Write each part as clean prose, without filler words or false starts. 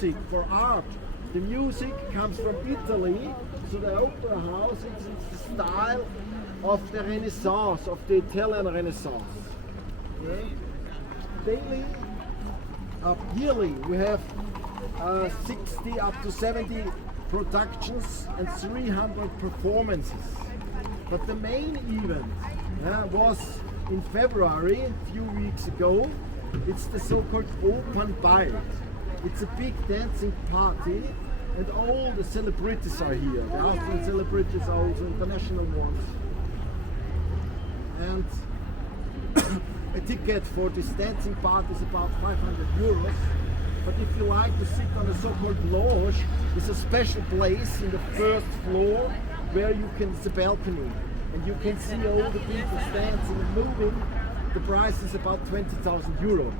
music, for art. The music comes from Italy, so the opera house is the style of the Renaissance, of the Italian Renaissance. Yeah. Daily, yearly, we have 60 up to 70 productions and 300 performances. But the main event was in February, a few weeks ago. It's the so-called Open Ball. It's a big dancing party, and all the celebrities are here. The Austrian celebrities are also international ones. And a ticket for this dancing party is about 500 euros. But if you like to sit on a so-called lounge, it's a special place in the first floor where you can, it's a balcony, and you can see all the people dancing and moving. The price is about 20,000 euro.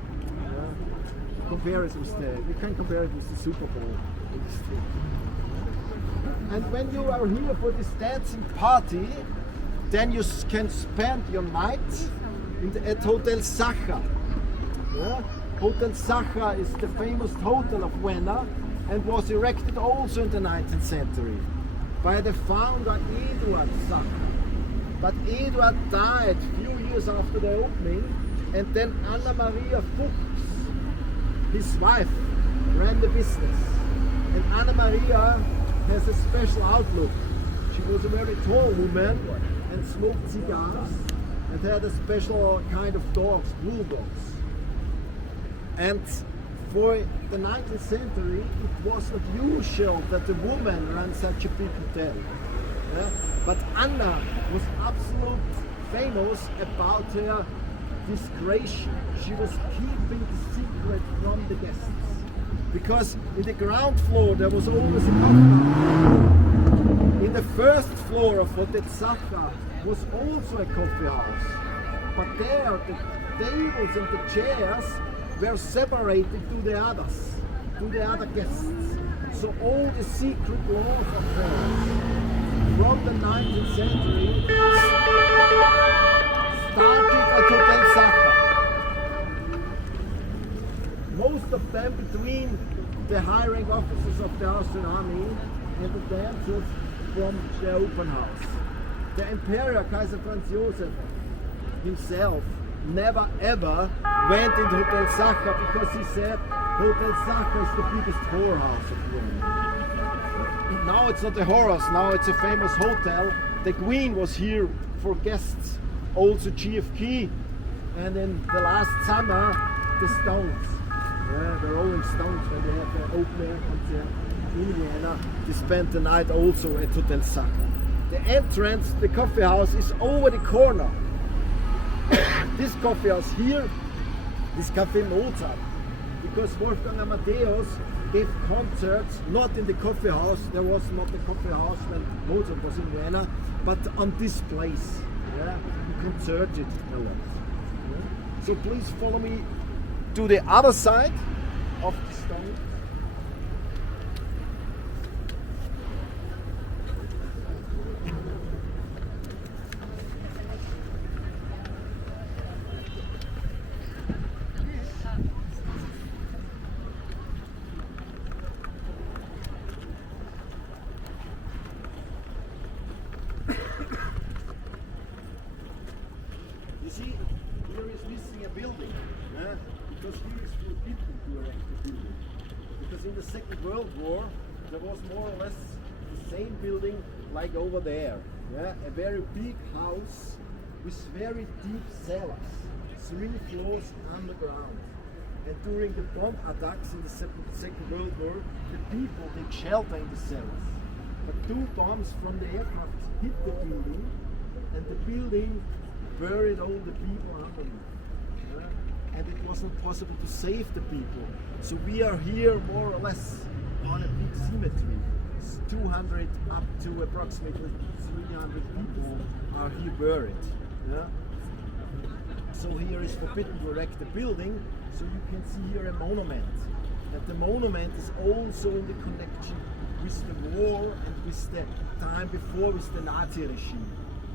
Compare it with you can compare it with the Super Bowl in the street. And when you are here for this dancing party, then you can spend your night at Hotel Sacher. Yeah? Hotel Sacher is the famous hotel of Vienna and was erected also in the 19th century by the founder Eduard Sacher. But Eduard died a few years after the opening, and then Anna Maria Fuchs, his wife, ran the business. And Anna Maria has a special outlook. She was a very tall woman and smoked cigars and had a special kind of dogs, bulldogs. And for the 19th century, it was not usual that a woman ran such a big hotel. Yeah? But Anna was absolutely famous about her discretion. She was keeping the secret from the guests. Because in the ground floor there was always a coffee house. In the first floor of Hotel Sacher was also a coffee house. But there the tables and the chairs were separated to the others, to the other guests. So all the secret laws of France from the 19th century started at Hotel Sacher. Most of them between the high-rank officers of the Austrian army and the dancers from the open house. The Imperial Kaiser Franz Joseph himself never ever went into Hotel Sacher because he said Hotel Sacher is the biggest whorehouse of Vienna. Now it's not a whorehouse, now it's a famous hotel. The Queen was here for guests, also GFK, and in the last summer, the Stones, the Rolling Stones, when they had their open air concert in Vienna, they spent the night also at Hotel Sacher. The entrance, the coffee house, is over the corner. This coffee house here is Café Mozart, because Wolfgang Amadeus gave concerts not in the coffee house. There was not a coffee house when Mozart was in Vienna, but on this place. Yeah, he concerted a lot. Yeah. So please follow me to the other side of the stone. You see, here is missing a building, because here is forbidden to erect a building. Because in the Second World War, there was more or less the same building like over there. Yeah? A very big house with very deep cellars, 3 floors underground. And during the bomb attacks in the Second World War, the people take shelter in the cellars. But 2 bombs from the aircraft hit the building, and the building buried all the people underneath. Yeah? And it was not possible to save the people. So we are here more or less on a big cemetery. It's 200 up to approximately 300 people are here buried. Yeah? So here is forbidden to erect a building, so you can see here a monument. And the monument is also in the connection with the war and with the time before, with the Nazi regime.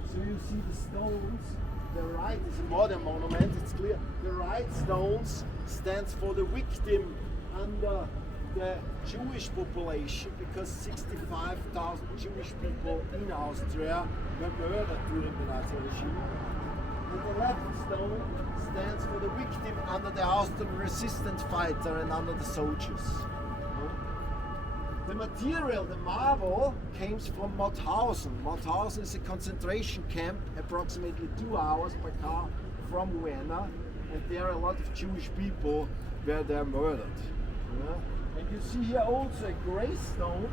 So you see the stones. The right is a modern monument, it's clear. The right stones stands for the victim under the Jewish population, because 65,000 Jewish people in Austria were murdered during the Nazi regime. And the left stone stands for the victim under the Austrian resistance fighter and under the soldiers. The material, the marble, came from Mauthausen. Mauthausen is a concentration camp approximately 2 hours by car from Vienna, and there are a lot of Jewish people where they are murdered. And you see here also a grey stone.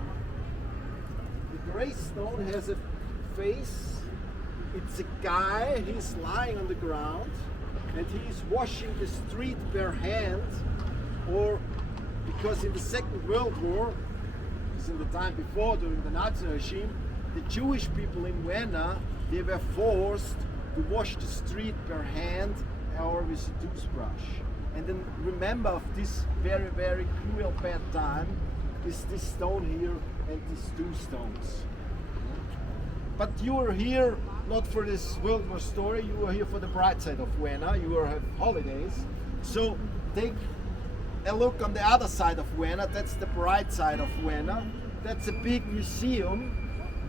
The grey stone has a face. It's a guy, he's lying on the ground and he's washing the street bare hand, or because in the Second World War, in the time before, during the Nazi regime, the Jewish people in Vienna, they were forced to wash the street per hand or with a toothbrush. And then remember of this very, very cruel bad time is this stone here and these two stones. But you are here not for this World War story, you are here for the bright side of Vienna, you are have holidays. So take a look on the other side of Vienna, that's the bright side of Vienna. That's a big museum.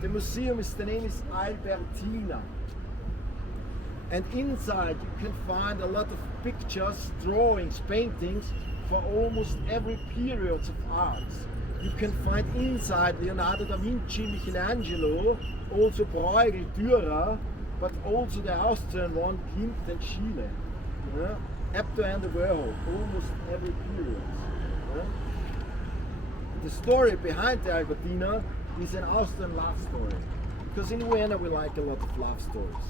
The museum the name is Albertina. And inside you can find a lot of pictures, drawings, paintings for almost every period of arts. You can find inside Leonardo da Vinci, Michelangelo, also Bruegel, Dürer, but also the Austrian one, Klimt and Schiele. Up to Andy Warhol, almost every period. The story behind the Albertina is an Austrian love story. Because in Vienna we like a lot of love stories.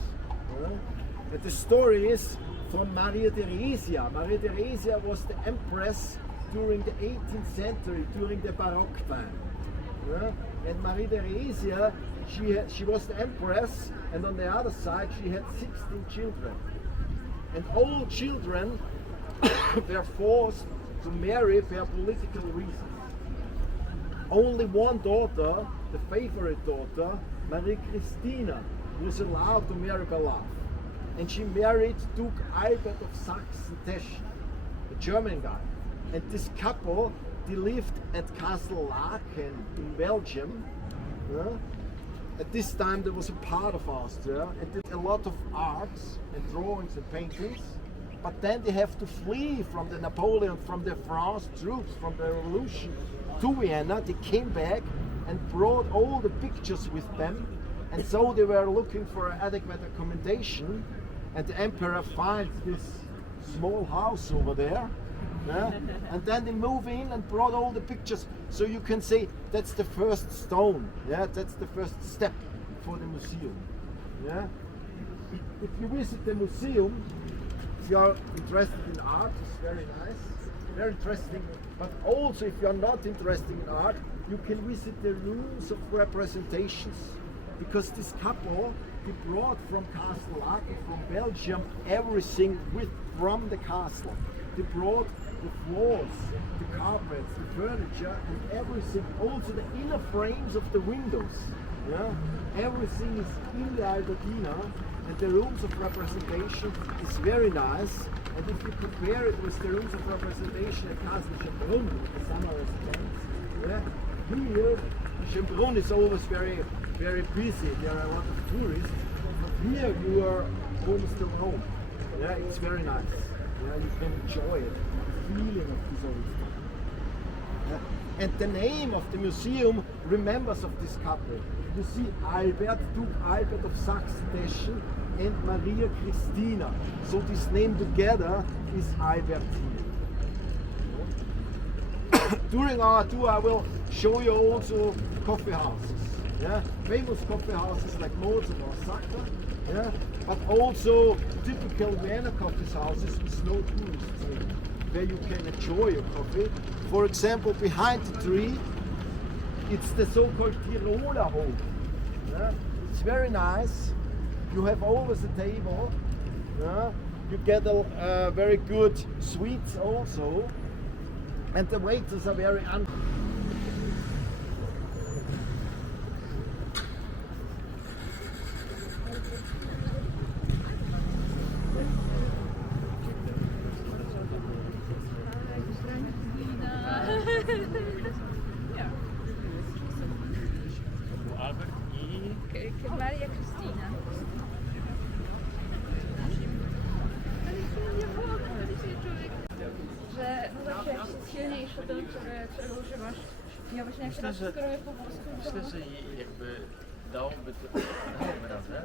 But the story is from Maria Theresia. Maria Theresia was the empress during the 18th century, during the Baroque time. And Maria Theresia, she was the empress, and on the other side she had 16 children. And all children were forced to marry for political reasons. Only one daughter, the favorite daughter, Marie Christina, was allowed to marry by love. And she married Duke Albert of Sachsen-Teschen, a German guy. And this couple, they lived at Castle Laeken in Belgium. At this time there was a part of Austria and did a lot of arts and drawings and paintings. But then they have to flee from the Napoleon, from the France troops, from the revolution to Vienna. They came back and brought all the pictures with them. And so they were looking for adequate accommodation. And the emperor finds this small house over there. And then they move in and brought all the pictures. So you can say that's the first stone. That's the first step for the museum. If you visit the museum, if you are interested in art, it's very nice, very interesting. But also if you are not interested in art, you can visit the rooms of representations. Because this couple, they brought from Castle Laeken, from Belgium, everything from the castle. They brought the floors, the carpets, the furniture, and everything. Also the inner frames of the windows. Everything is in the Albertina, and the rooms of representation is very nice. And if you compare it with the rooms of representation at Castle Schönbrunn, the summer residence, here Schönbrunn is always very, very busy. There are a lot of tourists. But here you are almost at home. It's very nice. You can enjoy it, the feeling of this old stuff. And the name of the museum remembers of this couple. You see Albert, Duke Albert of Sachsen-Teschen and Maria Christina. So this name together is Albertina. During our tour I will show you also coffee houses. Famous coffee houses like Mozart or Sacher. But also typical Vienna coffee houses with no tourists in, where you can enjoy your coffee. For example, behind the tree, it's the so-called Tiroler Hof. It's very nice. You have always a table. You get a very good sweets also. And the waiters are very masz? Ja właśnie jak teraz skieruję po włosku. Myślę, że jakby dałoby radę,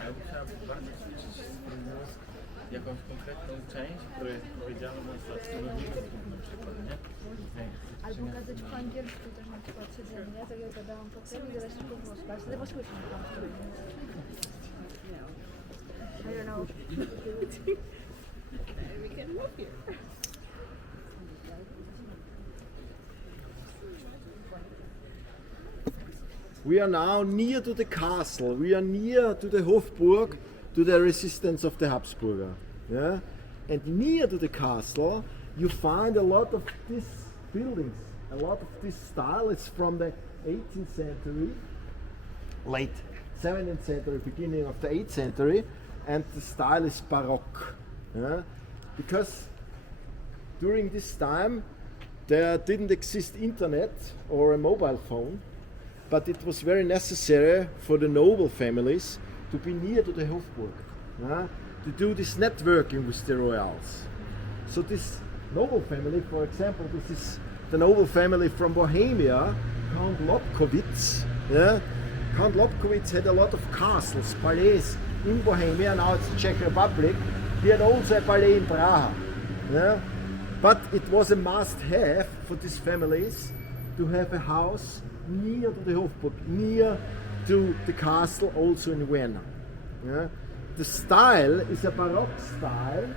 ale musiałaby bardzo ćwiczyć swój mózg, jakąś konkretną część, która jest powiedziana na słowniku na przykład, nie? Albo gadać po angielsku też na przykład siedzenie, tak jak gadałam po tym i gadać po włosku, ale wtedy was słyszę tam. I don't know. We can move here. We are now near to the castle. We are near to the Hofburg, to the resistance of the Habsburger. Yeah? And near to the castle, you find a lot of these buildings, a lot of this style. It's from the 18th century, late 17th century, beginning of the 8th century, and the style is Baroque. Yeah? Because during this time, there didn't exist internet or a mobile phone. But it was very necessary for the noble families to be near to the Hofburg, to do this networking with the royals. So this noble family, for example, this is the noble family from Bohemia, Count Lobkowitz. Yeah? Count Lobkowitz had a lot of castles, palaces in Bohemia, now it's the Czech Republic. He had also a palais in Prague. Yeah? But it was a must-have for these families to have a house near to the Hofburg, near to the castle, also in Vienna. Yeah? The style is a Baroque style.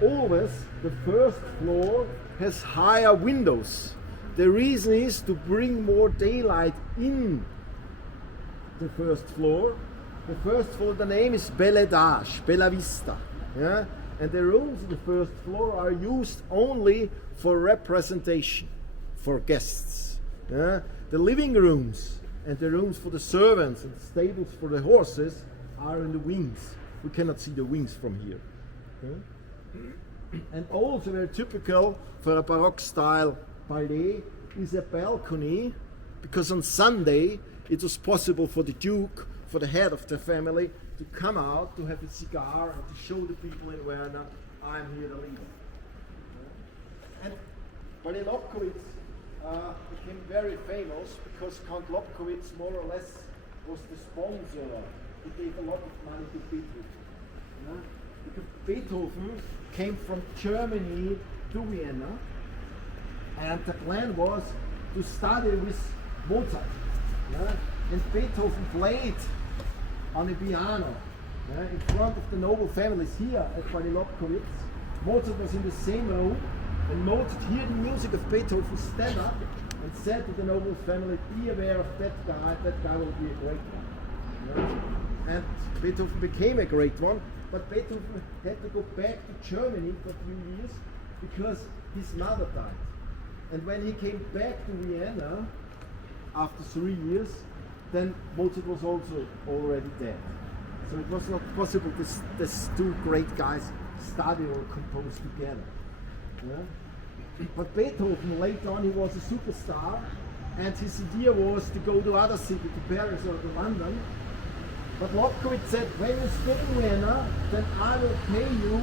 Always the first floor has higher windows. The reason is to bring more daylight in the first floor. The first floor, the name is Belle Etage, Bella Vista. Yeah? And the rooms on the first floor are used only for representation, for guests. Yeah? The living rooms and the rooms for the servants and stables for the horses are in the wings. We cannot see the wings from here. Yeah? And also very typical for a Baroque style palais is a balcony, because on Sunday it was possible for the Duke, for the head of the family, to come out to have a cigar and to show the people in Vienna, I'm here the leader. And Palais Lobkowitz became very famous because Count Lobkowitz more or less was the sponsor. He gave a lot of money to Beethoven. Yeah? Because Beethoven came from Germany to Vienna, and the plan was to study with Mozart. Yeah? And Beethoven played on a piano, yeah, in front of the noble families here at Palais Lobkowitz. Mozart was in the same room, and Mozart heard the music of Beethoven, stand up and said to the noble family, be aware of that guy will be a great one. Yeah? And Beethoven became a great one, but Beethoven had to go back to Germany for 3 years because his mother died. And when he came back to Vienna after 3 years, then Mozart was also already dead. So it was not possible these two great guys study or compose together. Yeah? But Beethoven, later on, he was a superstar, and his idea was to go to other cities, to Paris or to London. But Lobkowitz said, when you stay in Vienna, then I will pay you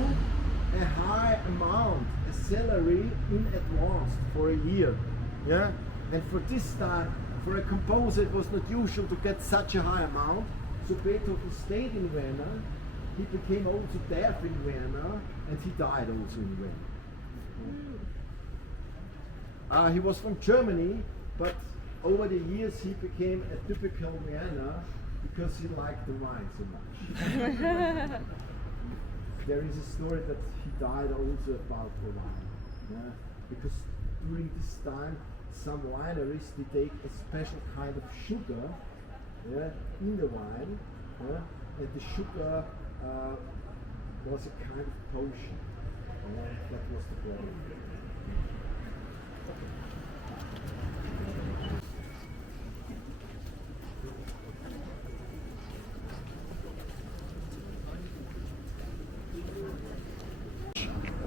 a high amount, a salary in advance for a year. Yeah? And for this time, for a composer, it was not usual to get such a high amount. So Beethoven stayed in Vienna. He became also deaf in Vienna, and he died also in Vienna. He was from Germany, but over the years he became a typical Vienna because he liked the wine so much. There is a story that he died also about the wine. Yeah? Because during this time, some wineries, they take a special kind of sugar, yeah, in the wine, yeah? And the sugar was a kind of potion. That was the problem.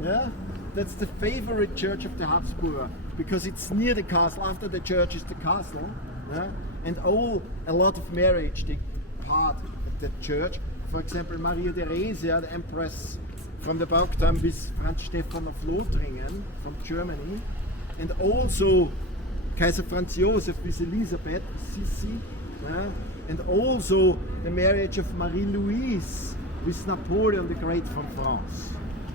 Yeah, that's the favorite church of the Habsburger because it's near the castle. After the church is the castle, yeah? And a lot of marriage take part at that church. For example, Maria Theresia, the empress from the Baroque time, with Franz Stephan of Lothringen from Germany, and also Kaiser Franz Joseph with Elisabeth, Sissi, and also the marriage of Marie-Louise with Napoleon the Great from France.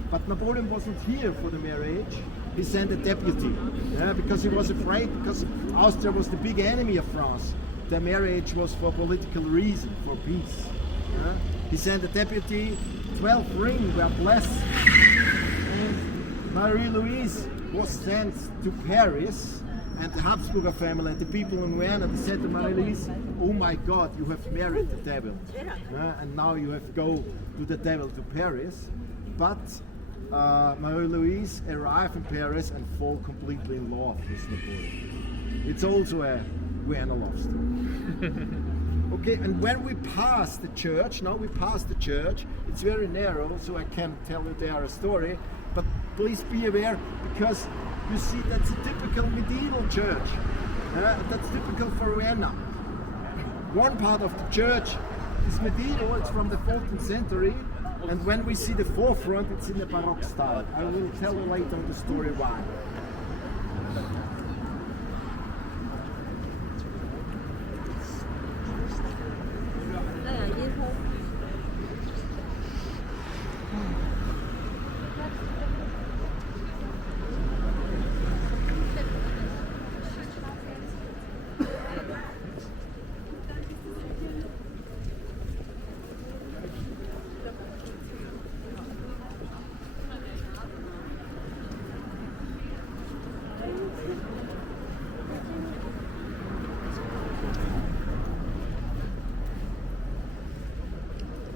But Napoleon wasn't here for the marriage. He sent a deputy because he was afraid, because Austria was the big enemy of France. The marriage was for political reason, for peace. He sent a deputy, 12 rings were blessed, and Marie-Louise was sent to Paris, and the Habsburger family, the people in Vienna, they said to Marie-Louise, oh my God, you have married the devil, and now you have to go to the devil to Paris. But Marie-Louise arrived in Paris and fall completely in love with Napoleon. It's also a Vienna love story. Okay, and when we pass the church, it's very narrow, so I can't tell you there a story, but please be aware, because you see that's a typical medieval church. That's typical for Vienna. One part of the church is medieval, it's from the 14th century, and when we see the forefront, it's in the Baroque style. I will tell you later on the story why.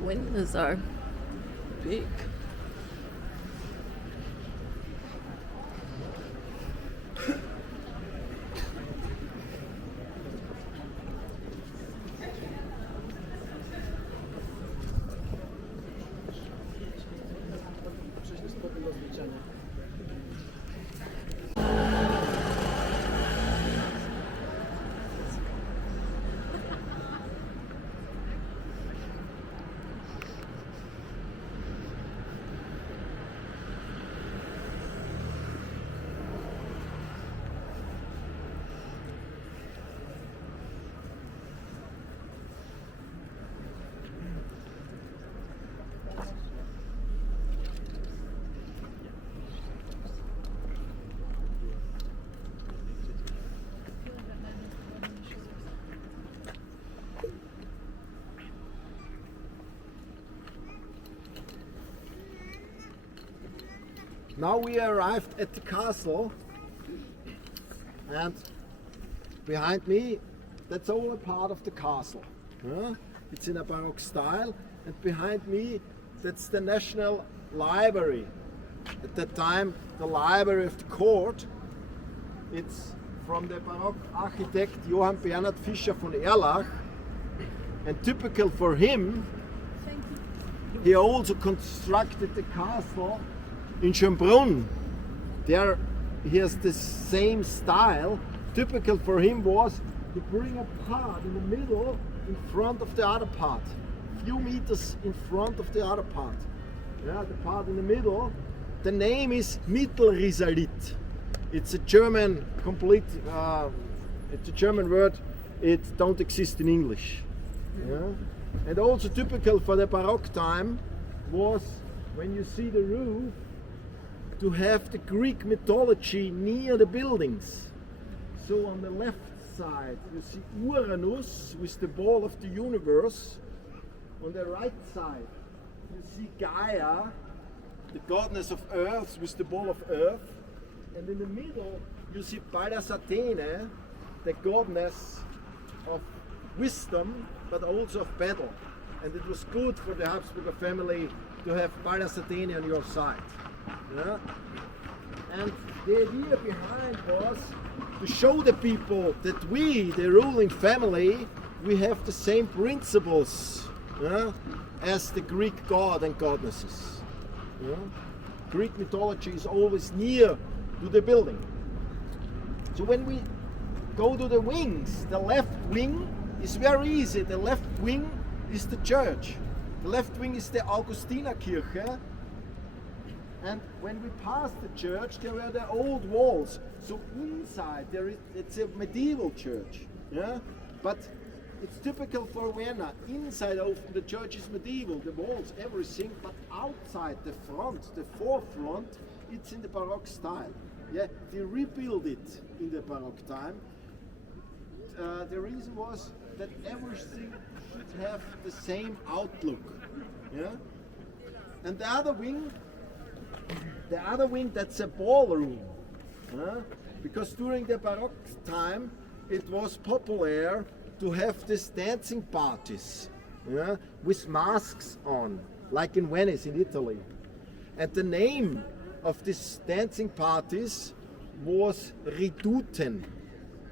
Windows are big. Now we arrived at the castle, and behind me, that's all a part of the castle. It's in a Baroque style, and behind me, that's the National Library. At that time, the library of the court. It's from the Baroque architect Johann Bernhard Fischer von Erlach, and typical for him, he also constructed the castle in Schönbrunn. There he has the same style. Typical for him was to bring a part in the middle in front of the other part, a few meters in front of the other part. The part in the middle. The name is Mittelrisalit. It's a German it's a German word. It don't exist in English. And also typical for the Baroque time was, when you see the roof, to have the Greek mythology near the buildings. So on the left side you see Uranus with the ball of the universe. On the right side you see Gaia, the goddess of earth with the ball of earth. And in the middle you see Pallas Athene, the goddess of wisdom but also of battle. And it was good for the Habsburger family to have Pallas Athene on your side. And the idea behind was to show the people that we, the ruling family, we have the same principles as the Greek god and goddesses. Greek mythology is always near to the building. So when we go to the wings, the left wing is very easy. The left wing is the church. The left wing is the Augustinerkirche. And when we passed the church, there were the old walls. So inside it's a medieval church, yeah, but it's typical for Vienna. Inside often the church is medieval, the walls, everything, but outside the front, the forefront, it's in the Baroque style. Yeah, they rebuilt it in the Baroque time. The reason was that everything should have the same outlook. Yeah, and the other wing, that's a ballroom. Because during the Baroque time, it was popular to have these dancing parties, yeah, with masks on, like in Venice, in Italy. And the name of these dancing parties was Redouten.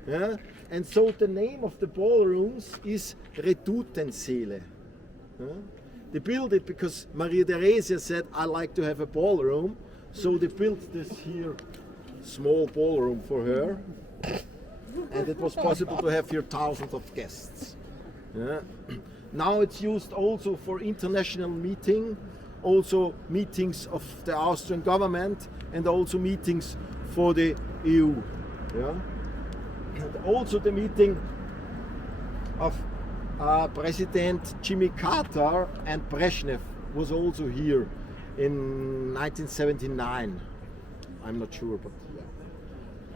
Yeah? And so the name of the ballrooms is Redutenseele. Yeah? They built it because Maria Theresia said, I like to have a ballroom. So they built this here small ballroom for her. And it was possible to have here thousands of guests. Yeah. Now it's used also for international meeting, also meetings of the Austrian government, and also meetings for the EU. Yeah. And also the meeting of President Jimmy Carter and Brezhnev was also here in 1979. I'm not sure, but yeah.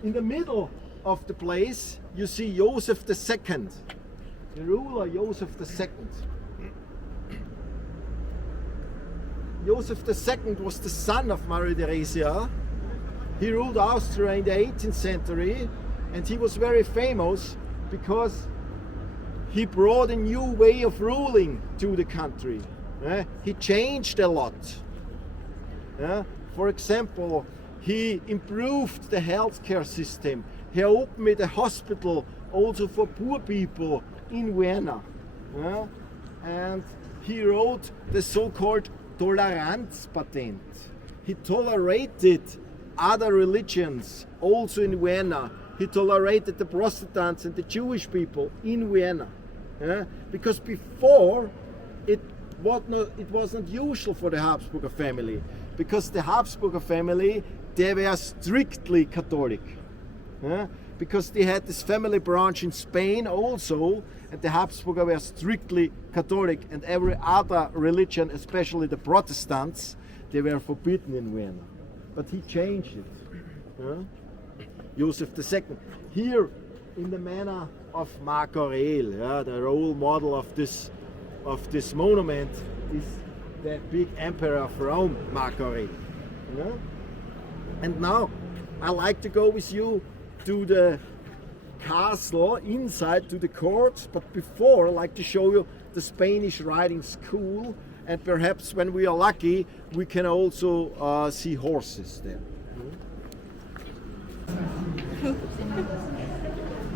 In the middle of the place, you see Joseph II, the ruler Joseph II. Joseph II was the son of Maria Theresia. He ruled Austria in the 18th century, and he was very famous because he brought a new way of ruling to the country. He changed a lot. For example, he improved the healthcare system. He opened a hospital also for poor people in Vienna. And he wrote the so-called Toleranzpatent. He tolerated other religions also in Vienna. He tolerated the Protestants and the Jewish people in Vienna. Because before it was not usual for the Habsburger family, because the Habsburger family, they were strictly Catholic. Because they had this family branch in Spain also, and the Habsburger were strictly Catholic, and every other religion, especially the Protestants, they were forbidden in Vienna. But he changed it. Joseph II. Here in the manner of Marc Aurèle, the role model of this monument is the big emperor of Rome, Marc Aurèle. And now I like to go with you to the castle, inside to the courts, but before I like to show you the Spanish riding school, and perhaps when we are lucky we can also see horses there.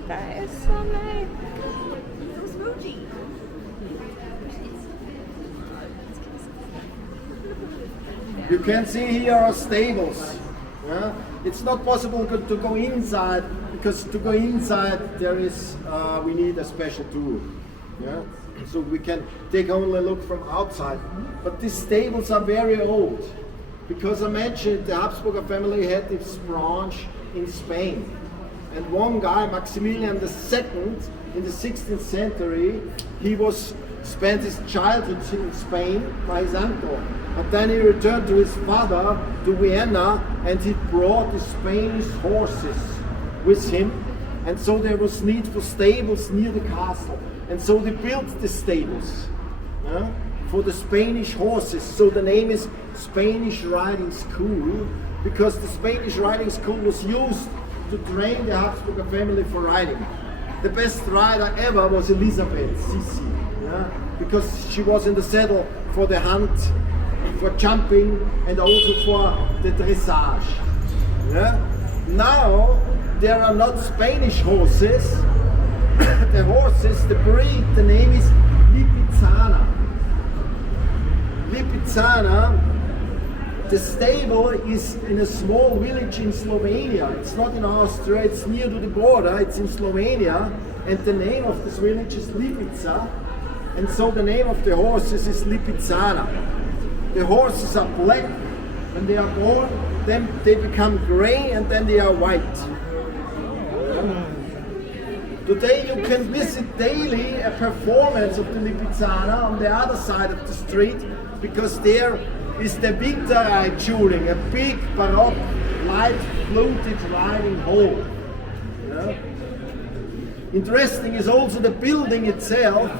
That is so nice. So smoochie. You can see here are stables. It's not possible to go inside, because to go inside there is we need a special tour. So we can take only a look from outside. But these stables are very old, because I mentioned the Habsburger family had this branch in Spain. And one guy, Maximilian II, in the 16th century, he spent his childhood in Spain by his uncle. But then he returned to his father, to Vienna, and he brought the Spanish horses with him. And so there was need for stables near the castle. And so they built the stables for the Spanish horses. So the name is Spanish Riding School, because the Spanish Riding School was used to train the Habsburger family for riding. The best rider ever was Elisabeth Sissi, because she was in the saddle for the hunt, for jumping, and also for the dressage. Now there are not Spanish horses. The horses, the breed, the name is Lipizzaner. Lipizzaner. The stable is in a small village in Slovenia. It's not in Austria, it's near to the border, it's in Slovenia, and the name of this village is Lipica, and so the name of the horses is Lipizzana. The horses are black when they are born, then they become gray, and then they are white. Today you can visit daily a performance of the Lipizzana on the other side of the street, because there is the Winterreitschule, a big Baroque light fluted riding hall. Yeah. Interesting is also the building itself,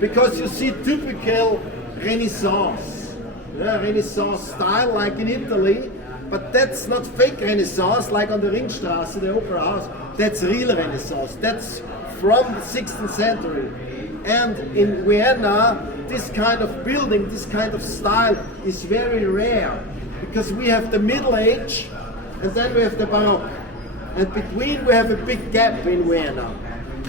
because you see typical Renaissance, Renaissance style like in Italy, but that's not fake Renaissance like on the Ringstrasse, the Opera House. That's real Renaissance. That's from the 16th century. And in Vienna, this kind of building, this kind of style is very rare, because we have the Middle Age and then we have the Baroque. And between we have a big gap in Vienna,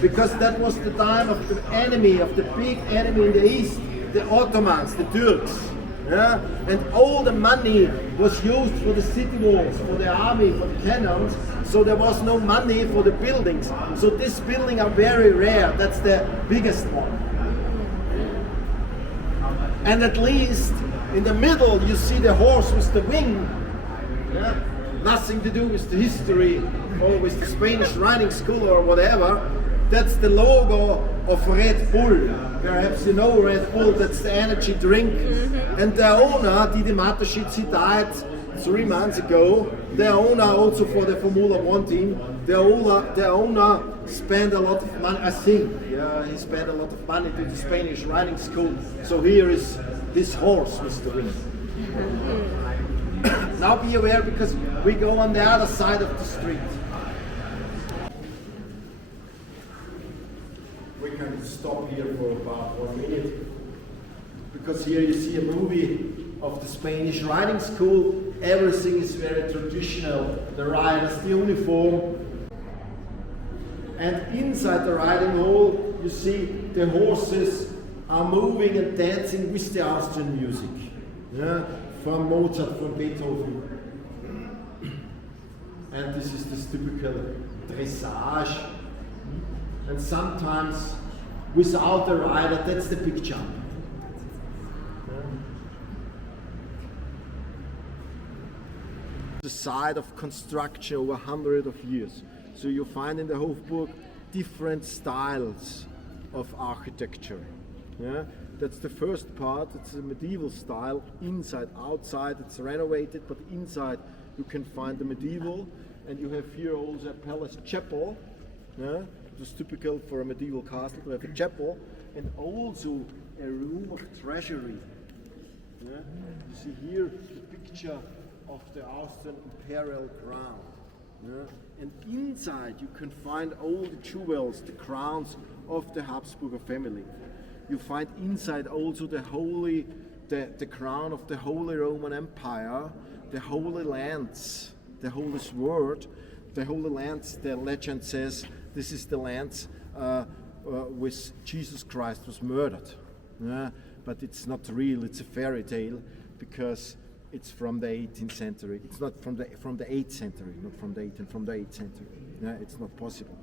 because that was the time of the enemy, of the big enemy in the east, the Ottomans, the Turks. Yeah? And all the money was used for the city walls, for the army, for the cannons, so there was no money for the buildings. So these buildings are very rare, that's the biggest one. And at least in the middle you see the horse with the wing. Yeah? Nothing to do with the history or with the Spanish riding school or whatever. That's the logo of Red Bull. Perhaps you know Red Bull, that's the energy drink. And the owner, Didi Mateschitz, he died 3 months ago. The owner also for the Formula 1 team, the owner spent a lot of money, I think. Yeah, he spent a lot of money to the Spanish riding school. So here is this horse, Mr. Wing. Now be aware, because we go on the other side of the street. We can stop here for about 1 minute, because here you see a movie of the Spanish riding school. Everything is very traditional. The riders, the uniform. And inside the riding hall, you see the horses are moving and dancing with the Austrian music. Yeah? From Mozart, from Beethoven. And this is this typical dressage. And sometimes without a rider, that's the big jump. The site of construction over hundreds of years. So you find in the Hofburg different styles of architecture. Yeah? That's the first part, it's a medieval style, inside, outside, it's renovated, but inside you can find the medieval, and you have here also a palace chapel. Yeah? It was typical for a medieval castle to have a chapel, and also a room of treasury. Yeah? You see here the picture of the Austrian Imperial crown. Yeah? And inside you can find all the jewels, the crowns of the Habsburger family. You find inside also the crown of the Holy Roman Empire, the Holy Lance, the Holy Sword. The Holy Lance, the legend says, this is the lance with Jesus Christ was murdered. Yeah? But it's not real, it's a fairy tale, because it's from the 18th century. It's not from the 8th century, not from the 18th, from the 8th century. Yeah? It's not possible.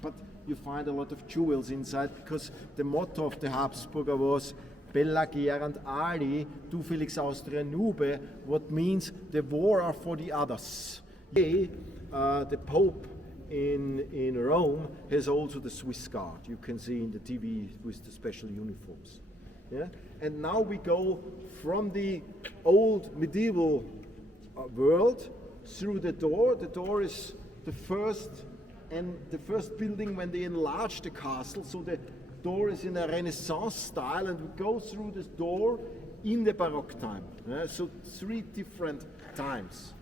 But you find a lot of jewels inside, because the motto of the Habsburger was Bella gerant ali, du Felix Austria nube, what means the war are for the others. The Pope in Rome has also the Swiss Guard. You can see in the TV with the special uniforms. Yeah? And now we go from the old medieval world through the door. The door is the first building when they enlarged the castle. So the door is in a Renaissance style, and we go through this door in the Baroque time. Yeah? So 3 different times.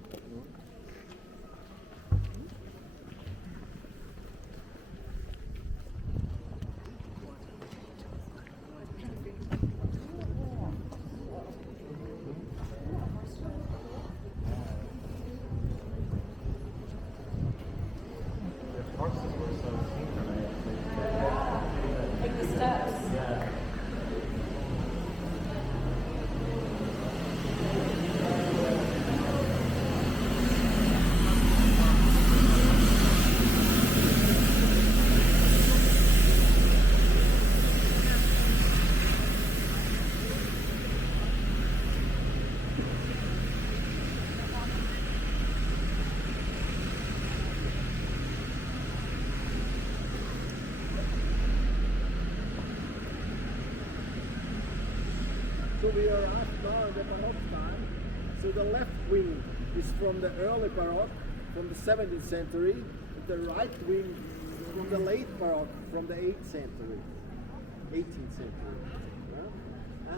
asked now in the Baroque time. So the left wing is from the early Baroque, from the 17th century, and the right wing from the late Baroque, from the 8th century, 18th century. Yeah?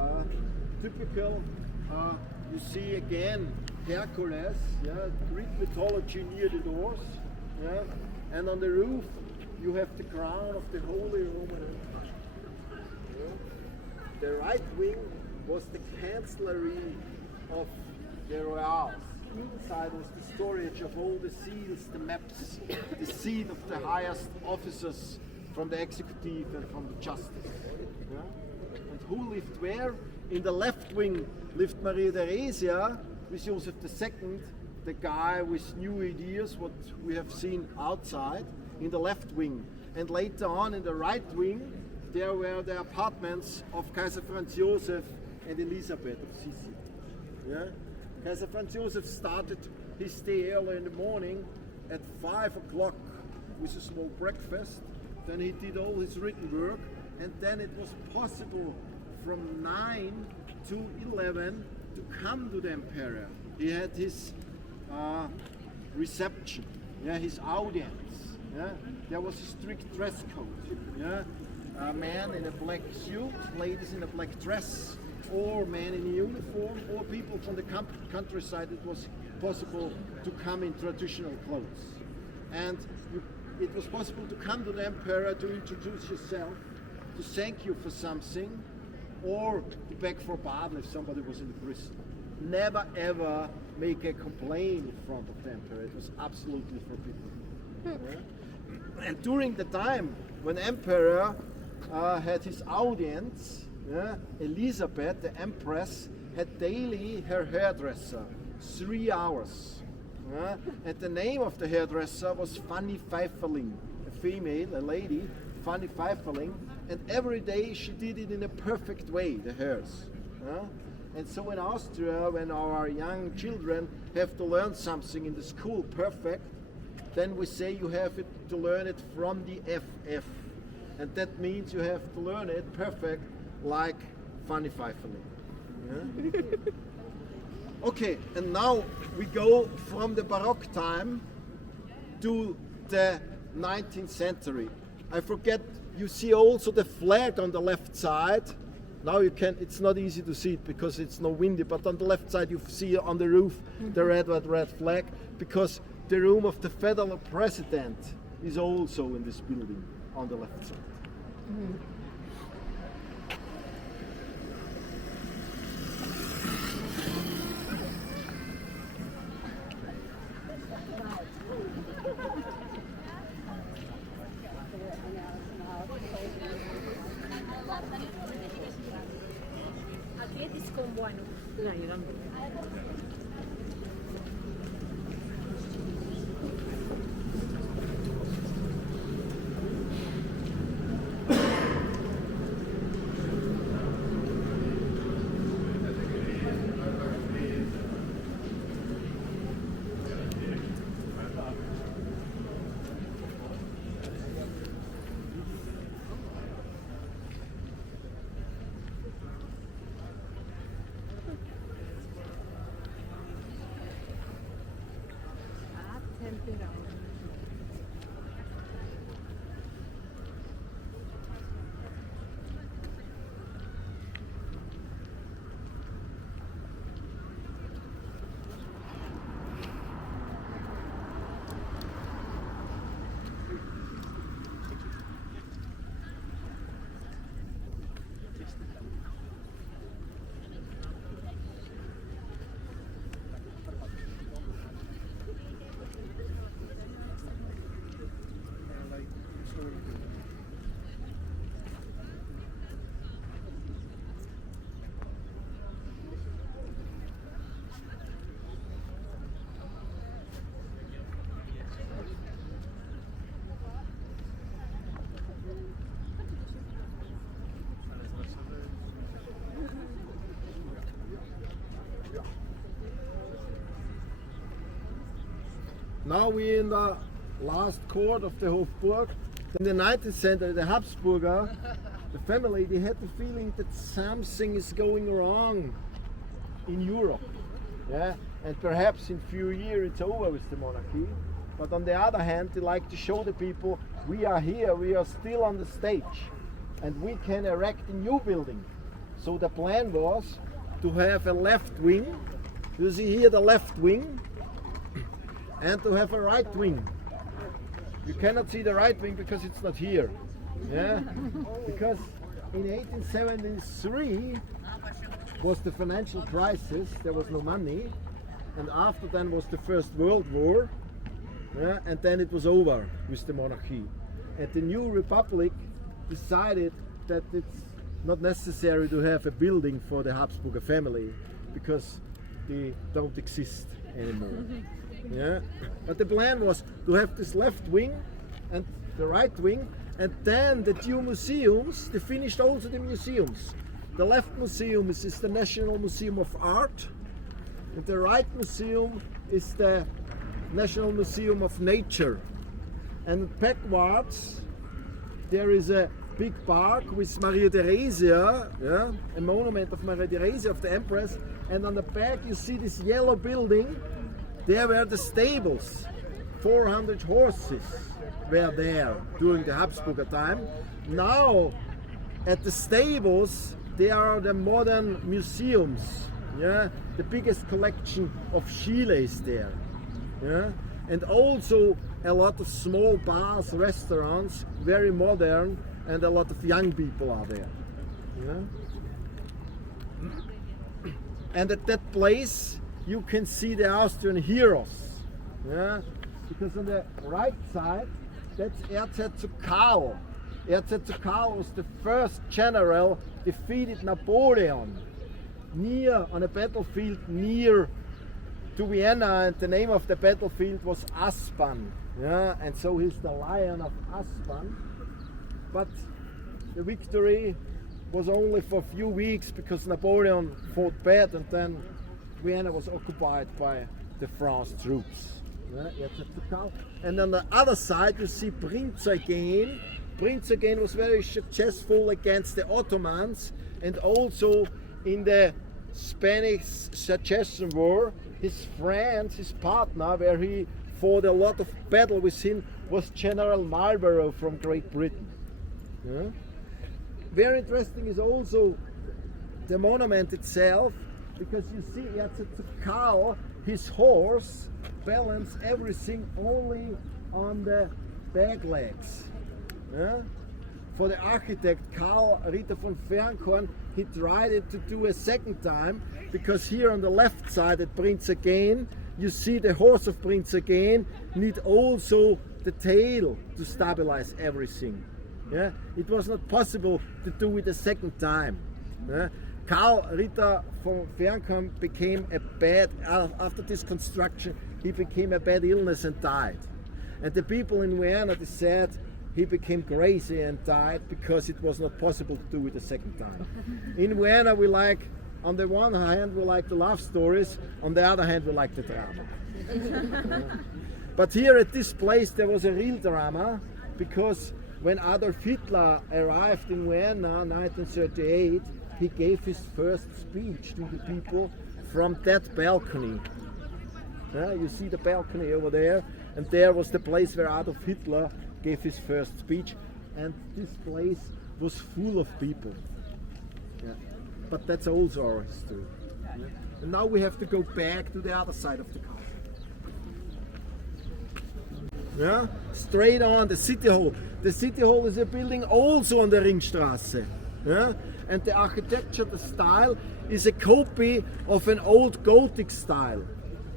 And typical, you see again Hercules, yeah, Greek mythology near the doors, yeah, and on the roof you have the crown of the Holy Roman Empire. Yeah. The right wing was the chancellery of the royals. Inside was the storage of all the seals, the maps, the seat of the highest officers from the executive and from the justice. Yeah. And who lived where? In the left wing lived Maria Theresia with Joseph II, the guy with new ideas, what we have seen outside, in the left wing. And later on in the right wing, there were the apartments of Kaiser Franz Joseph and Elisabeth of Sicily. Yeah? Kaiser Franz Joseph started his day early in the morning at 5 o'clock with a small breakfast. Then he did all his written work, and then it was possible from 9 to 11 to come to the Imperial. He had his reception, yeah, his audience. Yeah? There was a strict dress code. Yeah? A man in a black suit, ladies in a black dress, or men in a uniform, or people from the countryside. It was possible to come in traditional clothes. And it was possible to come to the emperor to introduce yourself, to thank you for something, or to beg for pardon if somebody was in the prison. Never ever make a complaint in front of the emperor. It was absolutely forbidden. Yeah? And during the time when emperor had his audience, yeah, Elizabeth, the empress, had daily her hairdresser, 3 hours. Yeah? And the name of the hairdresser was Fanny Pfeifferling, a female, a lady, Fanny Pfeifferling, and every day she did it in a perfect way, the hairs. Yeah? And so in Austria, when our young children have to learn something in the school perfect, then we say you have to learn it from the FF. And that means you have to learn it perfect like Fanny Pfeifferling. Yeah? Okay, and now we go from the Baroque time to the 19th century. I forget, you see also the flag on the left side. Now you can, it's not easy to see it because it's no windy, but on the left side you see on the roof the red flag, because the room of the federal president is also in this building on the left side. No, you don't. Now we're in the last court of the Hofburg. In the 19th century, the the family, they had the feeling that something is going wrong in Europe. Yeah? And perhaps in few years it's over with the monarchy. But on the other hand, they like to show the people, we are here, we are still on the stage, and we can erect a new building. So the plan was to have a left wing, you see here the left wing, and to have a right wing. You cannot see the right wing because it's not here. Yeah? Because in 1873 was the financial crisis, there was no money, and after then was the First World War, yeah? And then it was over with the monarchy. And the new republic decided that it's not necessary to have a building for the Habsburger family because they don't exist anymore. Yeah? But the plan was to have this left wing and the right wing, and then the two museums, they finished also the museums. The left museum is the National Museum of Art, and the right museum is the National Museum of Nature. And backwards there is a big park with Maria Theresia, yeah, a monument of Maria Theresia, of the Empress, and on the back you see this yellow building. There were the stables. 400 horses were there during the Habsburger time. Now at the stables there are the modern museums. Yeah? The biggest collection of Chile is there. Yeah? And also a lot of small bars, restaurants, very modern, and a lot of young people are there. Yeah? And at that place you can see the Austrian heroes. Yeah? Because on the right side, that's Erzherzog Karl. Erzherzog Karl was the first general, defeated Napoleon on a battlefield near to Vienna, and the name of the battlefield was Aspern. Yeah? And so he's the Lion of Aspern. But the victory was only for a few weeks because Napoleon fought bad, and then Vienna was occupied by the French troops. Yeah? And on the other side you see Prince Eugen. Prince Eugen was very successful against the Ottomans, and also in the Spanish Succession War. His friend, his partner, where he fought a lot of battle with him, was General Marlborough from Great Britain. Yeah? Very interesting is also the monument itself, because you see Erzherzog Karl, his horse, balance everything only on the back legs. Yeah? For the architect Karl Ritter von Fernkorn, he tried it to do a second time, because here on the left side at Prince Eugen, you see the horse of Prince Eugen need also the tail to stabilize everything. Yeah? It was not possible to do it a second time. Yeah? Karl Ritter von Fernkorn became after this construction, he became a bad illness and died. And the people in Vienna, they said he became crazy and died because it was not possible to do it a second time. In Vienna we like, on the one hand we like the love stories, on the other hand we like the drama. But here at this place there was a real drama, because when Adolf Hitler arrived in Vienna in 1938, he gave his first speech to the people from that balcony. You see the balcony over there, and there was the place where Adolf Hitler gave his first speech, and this place was full of people. Yeah. But that's also our history. Yeah. And now we have to go back to the other side of the castle. Yeah? Straight on the City Hall. The City Hall is a building also on the Ringstraße. Yeah? And the architecture, the style, is a copy of an old Gothic style.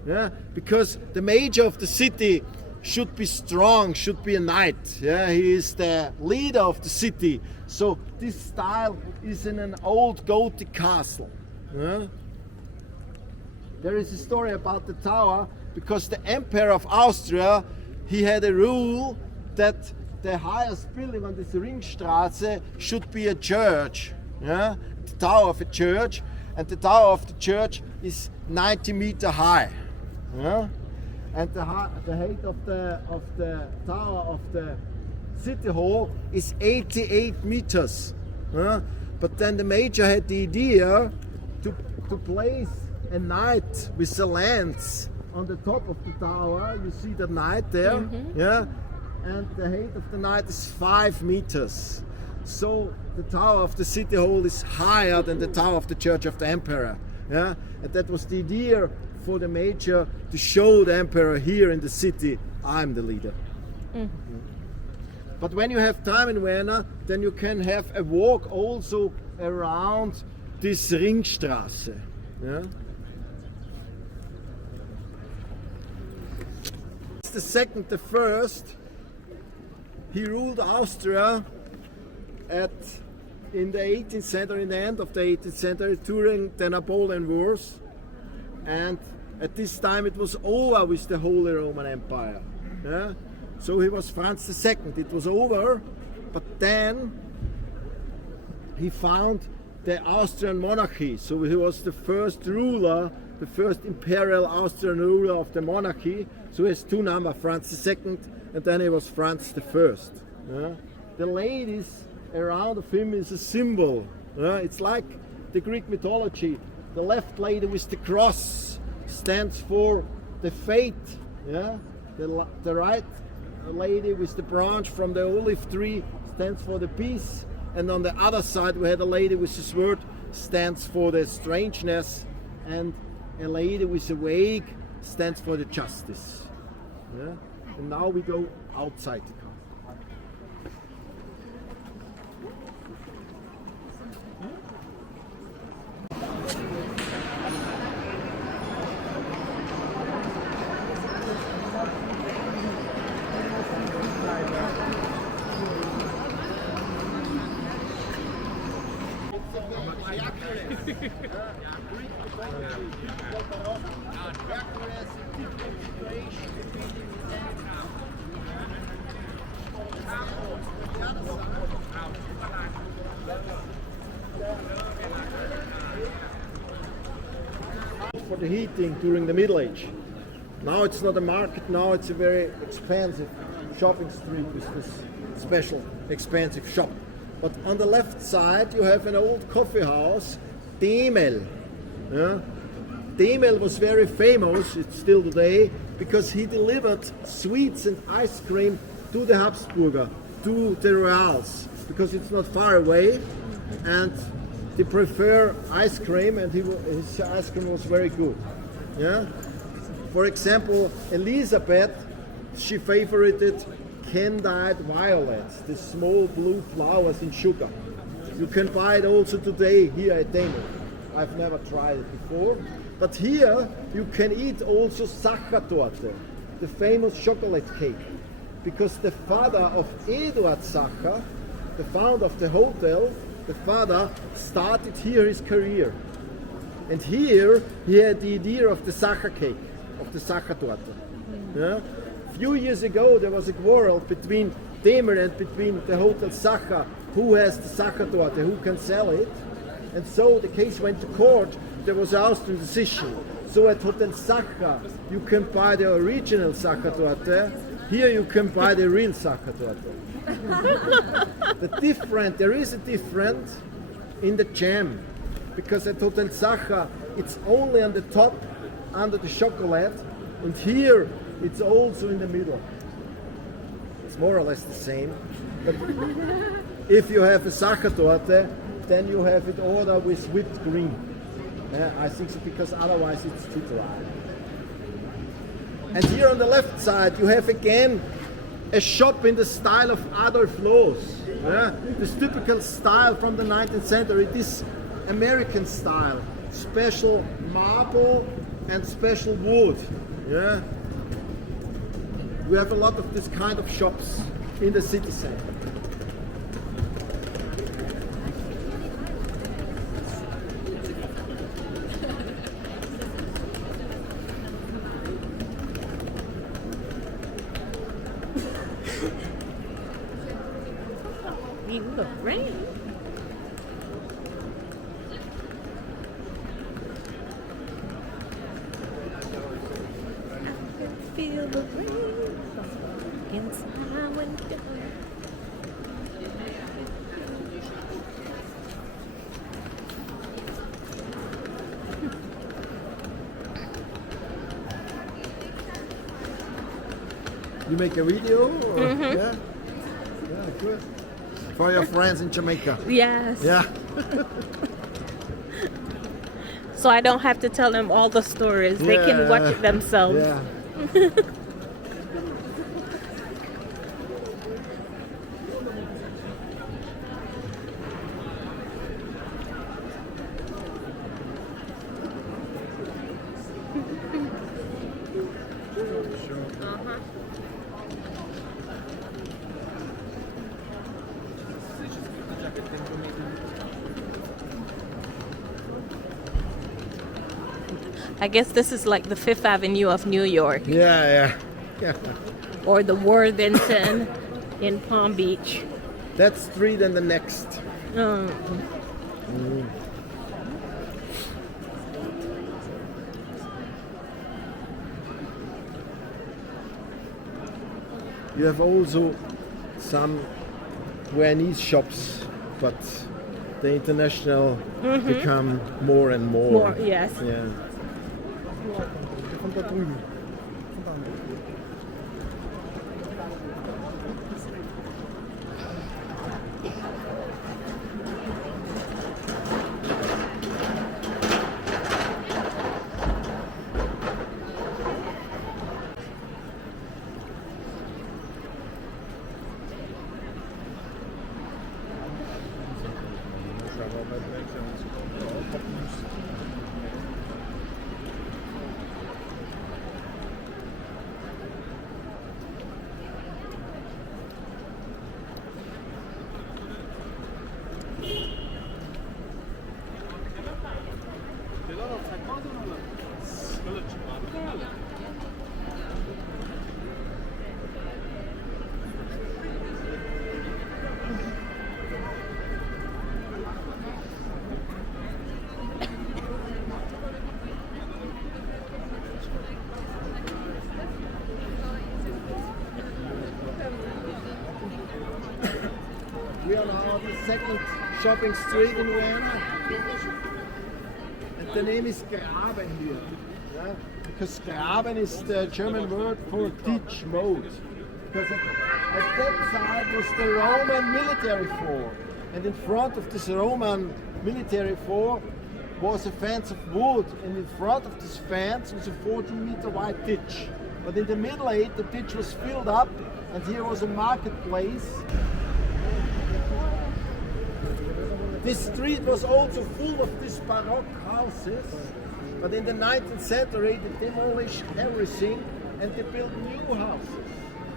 Yeah? Because the mayor of the city should be strong, should be a knight. Yeah? He is the leader of the city. So this style is in an old Gothic castle. Yeah? There is a story about the tower, because the Emperor of Austria, he had a rule that the highest building on this Ringstraße should be a church. Yeah? The tower of a church, and the tower of the church is 90 meters high. Yeah? And the height of the tower of the City Hall is 88 meters. But then the major had the idea to place a knight with a lance on the top of the tower. You see the knight there, yeah, and the height of the knight is 5 meters. So the tower of the city hall is higher than the tower of the church of the emperor. Yeah, and that was the idea for the major to show the emperor here in the city, I'm the leader. But when you have time in Vienna, then you can have a walk also around this Ringstraße. Yeah? The second, the first, he ruled Austria in the 18th century, in the end of the 18th century, during the Napoleon Wars, and at this time it was over with the Holy Roman Empire. Yeah? So he was Franz II. It was over, but then he found the Austrian monarchy. So he was the first ruler, the first imperial Austrian ruler of the monarchy. So he has 2 numbers, Franz II, and then he was Franz I. Yeah? The ladies around of him is a symbol. It's like the Greek mythology. The left lady with the cross stands for the fate. Yeah? The right lady with the branch from the olive tree stands for the peace. And on the other side we had a lady with the sword, stands for the strangeness, and a lady with a wig stands for the justice. Yeah? And now we go outside the car. For the heating during the Middle Age. Now it's not a market, now it's a very expensive shopping street with this special expensive shop. But on the left side you have an old coffee house, Demel. Yeah? Demel was very famous, it's still today, because he delivered sweets and ice cream to the Habsburger, to the Royals, because it's not far away, and they prefer ice cream, and his ice cream was very good. Yeah? For example, Elizabeth, she favorited candied violets, the small blue flowers in sugar. You can buy it also today here at Demel. I've never tried it before. But here you can eat also Sachertorte, the famous chocolate cake. Because the father of Eduard Sacher, the founder of the hotel, the father started here his career. And here he had the idea of the Sacher cake, of the Sachertorte. Yeah? A few years ago there was a quarrel between Demel and between the hotel Sacher, who has the Sachertorte, who can sell it. And so the case went to court. There was an Austrian decision. So at Hotel Sacher you can buy the original Sachertorte. Here you can buy the real Sachertorte. There is a difference in the jam, because at Hotel Sacher it's only on the top under the chocolate, and here it's also in the middle. It's more or less the same. But if you have a Sachertorte, then you have it ordered with whipped cream. I think so, because otherwise it's too dry. And here on the left side you have again a shop in the style of Adolf Loos. This typical style from the 19th century, this American style, special marble and special wood. Yeah? We have a lot of this kind of shops in the city center. You look great. Feel the rain inside my window. You make a video? Or, yeah? Yeah, good. For your friends in Jamaica. Yes. Yeah. So I don't have to tell them all the stories. They can watch it themselves. Yeah. I guess this is like the Fifth Avenue of New York, Yeah. or the Worthington in Palm Beach. That street and the next. You have also some Viennese shops, but the international become more and more. More, yes. Yeah. Von da drüben. Von da. We are now on the second shopping street in Vienna. And the name is Graben here. Yeah? Because Graben is the German word for ditch moat. Because at that side was the Roman military fort. And in front of this Roman military fort was a fence of wood. And in front of this fence was a 14-meter wide ditch. But in the middle age, the ditch was filled up, and here was a marketplace. This street was also full of these Baroque houses, but in the 19th century they demolished everything and they built new houses.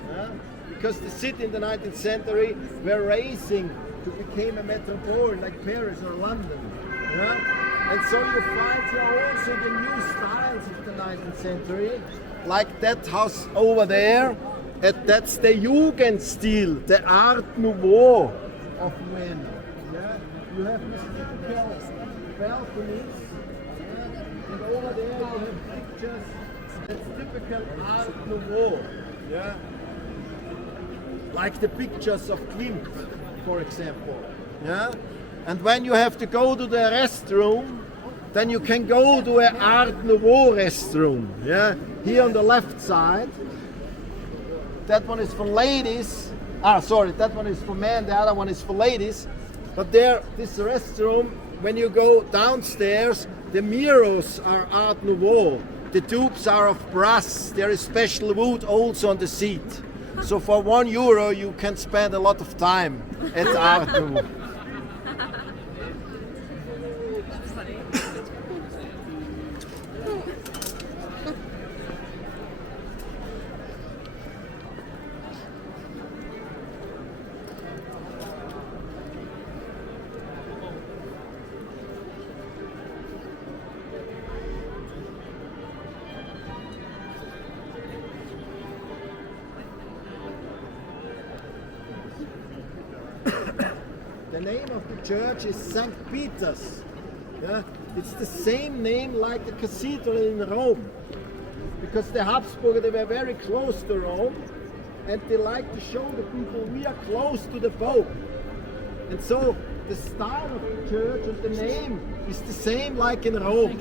Yeah? Because the city in the 19th century were racing to become a metropole like Paris or London. Yeah? And so you find here also the new styles of the 19th century, like that house over there, and that's the Jugendstil, the Art Nouveau of Vienna. Yeah? You have these typical balconies, yeah? And over there you have pictures, that's typical Art Nouveau. Yeah? Like the pictures of Klimt, for example. Yeah? And when you have to go to the restroom, then you can go to an Art Nouveau restroom. Yeah? Here on the left side. That one is for ladies. That one is for men, the other one is for ladies. But there, this restroom, when you go downstairs, the mirrors are Art Nouveau. The tubes are of brass. There is special wood also on the seat. So for €1 you can spend a lot of time at Art Nouveau. The name of the church is St. Peter's. Yeah? It's the same name like the Cathedral in Rome. Because the Hofburg, they were very close to Rome, and they like to show the people we are close to the Pope. And so the style of the church and the name is the same like in Rome.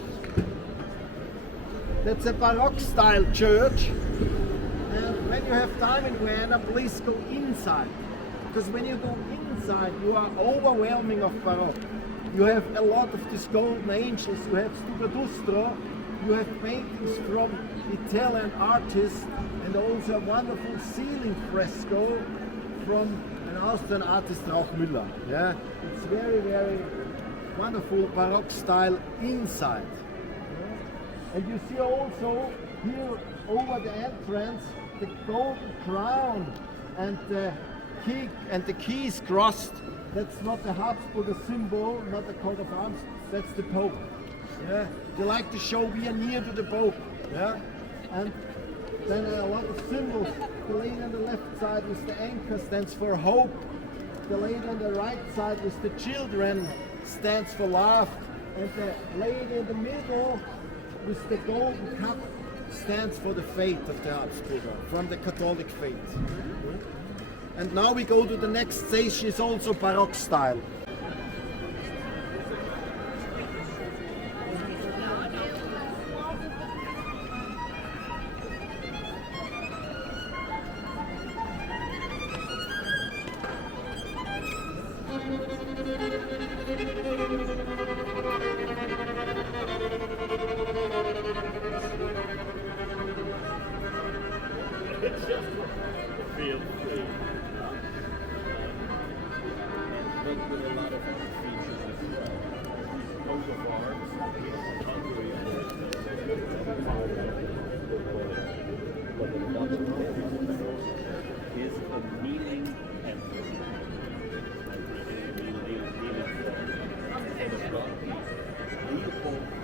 That's a Baroque style church. And when you have time in Vienna, please go inside. Because when you go inside, you are overwhelming of Baroque. You have a lot of these golden angels, you have Stucadustro, you have paintings from Italian artists, and also a wonderful ceiling fresco from an Austrian artist, Rauchmüller. Yeah? It's very, very wonderful Baroque style inside. Yeah? And you see also here over the entrance the golden crown and the keys crossed. That's not the Habsburger symbol, not the coat of arms, that's the Pope. Yeah? They like to show we are near to the Pope. Yeah? And then a lot of symbols. The lady on the left side with the anchor stands for hope. The lady on the right side with the children stands for love. And the lady in the middle with the golden cup stands for the faith of the Habsburger, from the Catholic faith. And now we go to the next station, is also Baroque style.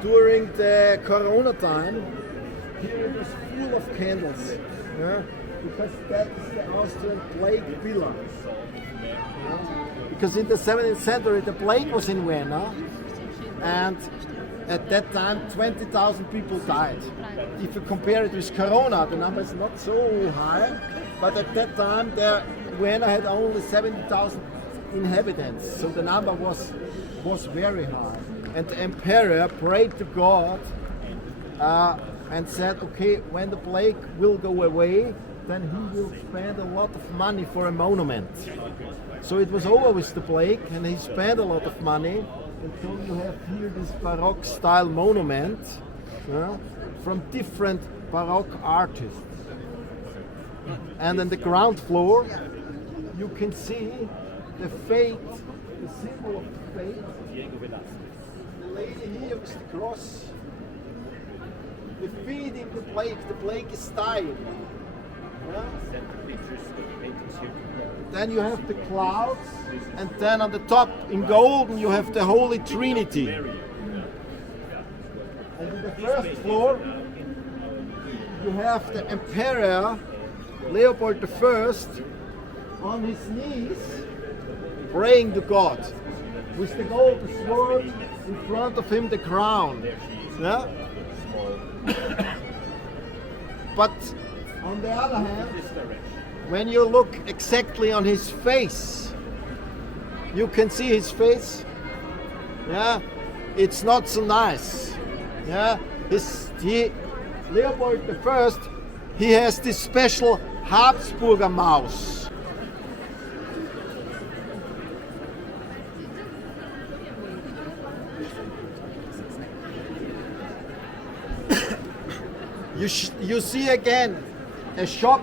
During the Corona time, here it was full of candles, yeah? Because that is the Austrian plague pillar. Yeah? Because in the 17th century the plague was in Vienna, and at that time 20,000 people died. If you compare it with Corona, the number is not so high, but at that time Vienna had only 70,000 inhabitants, so the number was very high. And the emperor prayed to God and said, okay, when the plague will go away, then he will spend a lot of money for a monument. So it was over with the plague, and he spent a lot of money. And so you have here this Baroque style monument from different Baroque artists. And on the ground floor, you can see the faith, the symbol of the faith. The lady here with the cross, defeating the plague is dying. Yeah? Then you have the clouds, and then on the top in golden you have the Holy Trinity. And in the first floor you have the Emperor Leopold I on his knees praying to God with the golden sword in front of him, the crown. Yeah? But on the other hand, when you look exactly on his face, you can see his face. Yeah, it's not so nice. Yeah, Leopold I, he has this special Habsburger mouse. You see again a shop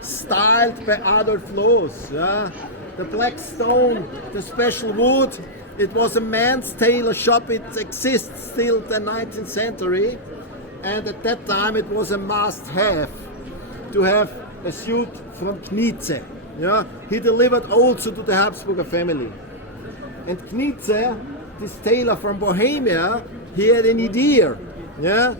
styled by Adolf Loos. Yeah? The black stone, the special wood. It was a man's tailor shop. It exists still the 19th century. And at that time it was a must-have to have a suit from Knize. Yeah? He delivered also to the Habsburger family. And Knize, this tailor from Bohemia, he had an idea. Yeah?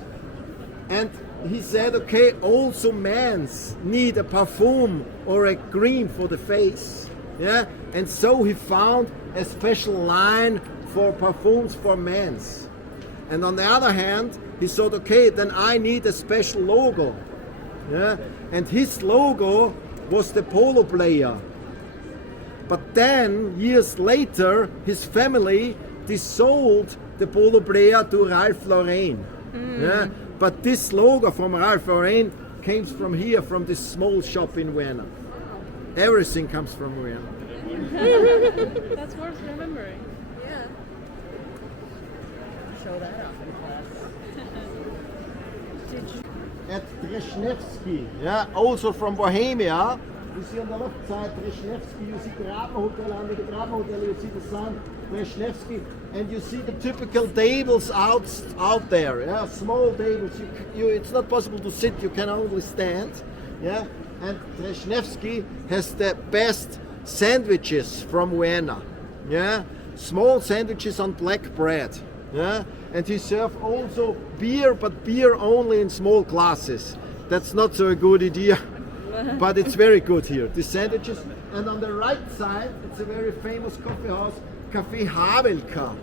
And he said, okay, also men's need a perfume or a cream for the face. Yeah? And so he found a special line for perfumes for men's. And on the other hand, he thought, okay, then I need a special logo. Yeah? And his logo was the polo player. But then, years later, his family, they sold the polo player to Ralph Lauren. Yeah? But this logo from Ralph Lauren came from here, from this small shop in Vienna. Everything comes from Vienna. That's worth remembering. Yeah. Show that off in class. At Treshnevsky, yeah, also from Bohemia. You see on the left side Treshnevsky, you see the Graben Hotel, under the Graben Hotel you see the sun, Treshnevsky, and you see the typical tables out there, yeah, small tables. It's not possible to sit, you can only stand, yeah. And Treshnevsky has the best sandwiches from Vienna, yeah, small sandwiches on black bread, yeah. And he serves also beer, but beer only in small glasses. That's not so a good idea, but it's very good here, these sandwiches. And on the right side, it's a very famous coffee house, Café Havelka.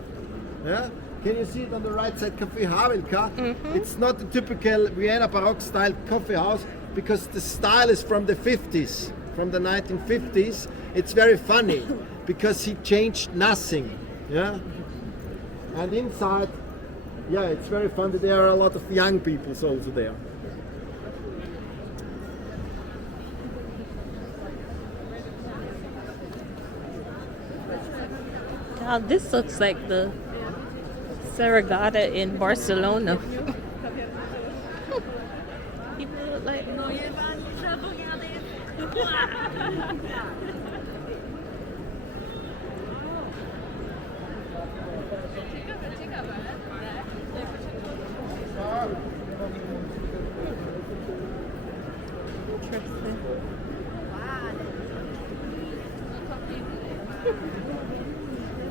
Yeah? Can you see it on the right side, Café Havelka? It's not the typical Vienna Baroque style coffee house because the style is from the 50s, from the 1950s. It's very funny because he changed nothing. Yeah? And inside, yeah, it's very fun. There are a lot of young people also there. Now this looks like the Saragata in Barcelona. People look like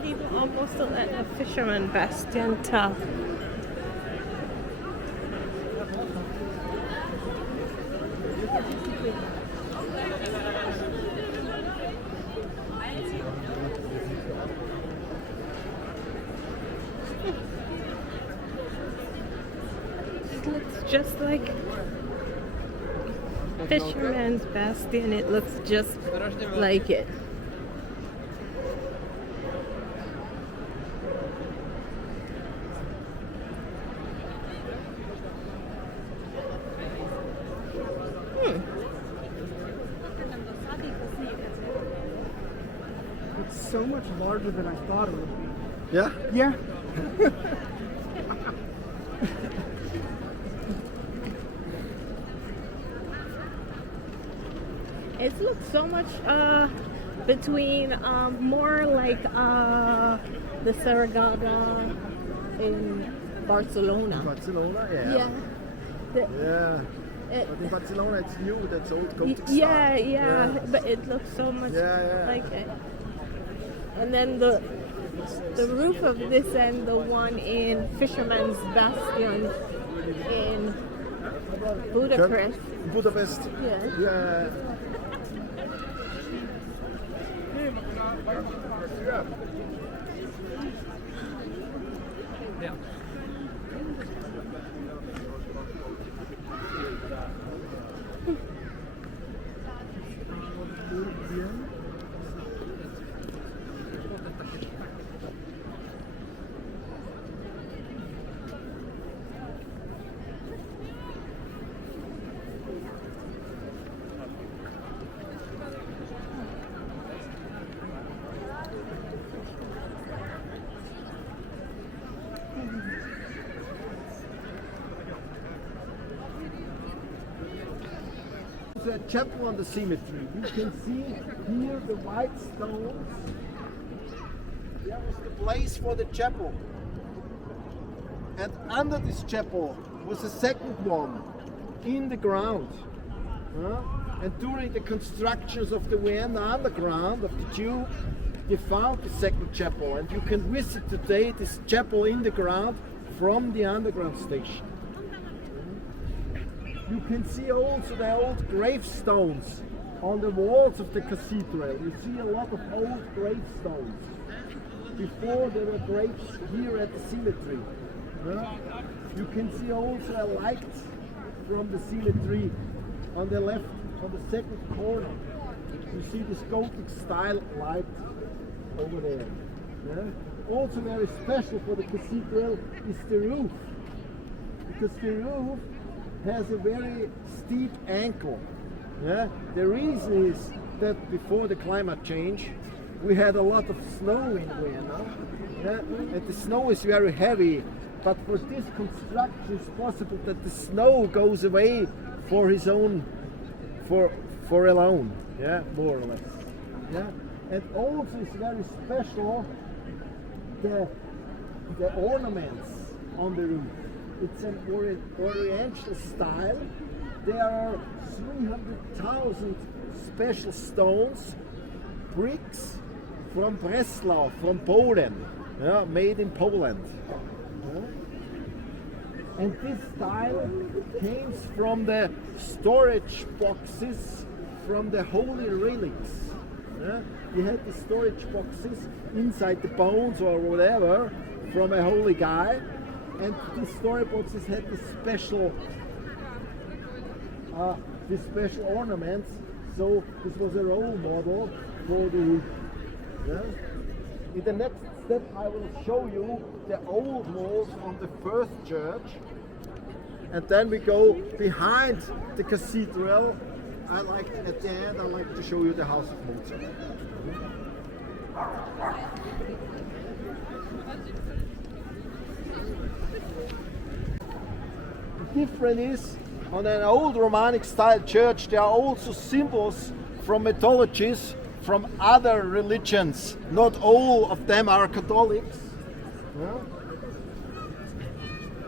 People almost look like a fisherman bastion top. It looks just like fisherman's bastion. It looks just like it. It's so much larger than I thought it would be. Yeah? Yeah. It looks so much between more like the Saragata in Barcelona. Barcelona, yeah. Yeah. The- Yeah. But in Barcelona it's new, that's old Gothic yeah, style. yeah, but it looks so much Yeah. like it. And then the roof of this and the one in Fisherman's Bastion in Budapest. Budapest. Yeah. Yeah. The chapel on the cemetery. You can see here the white stones. There was the place for the chapel. And under this chapel was a second one in the ground. And during the constructions of the Vienna underground, of the tube, they found the second chapel. And you can visit today this chapel in the ground from the underground station. You can see also the old gravestones on the walls of the cathedral. You see a lot of old gravestones. Before there were graves here at the cemetery. You can see also a light from the cemetery on the left, on the second corner. You see this Gothic style light over there. Also very special for the cathedral is the roof. Because the roof has a very steep ankle. Yeah? The reason is that before the climate change, we had a lot of snow in Vienna, yeah? And the snow is very heavy. But for this construction, it's possible that the snow goes away for his own, for alone, yeah, more or less. Yeah, and also it's very special the ornaments on the roof. It's an Oriental style. There are 300,000 special stones, bricks from Breslau, from Poland, yeah, made in Poland. Yeah. And this style came from the storage boxes from the holy relics. Yeah? You had the storage boxes inside the bones or whatever from a holy guy, and these storage boxes had the special ornaments. So this was a role model for the roof. Yeah? In the next step, I will show you the old walls from the first church, and then we go behind the cathedral. At the end, I like to show you the house of Mozart. The difference is, on an old Romanic style church, there are also symbols from mythologies from other religions. Not all of them are Catholics. Yeah?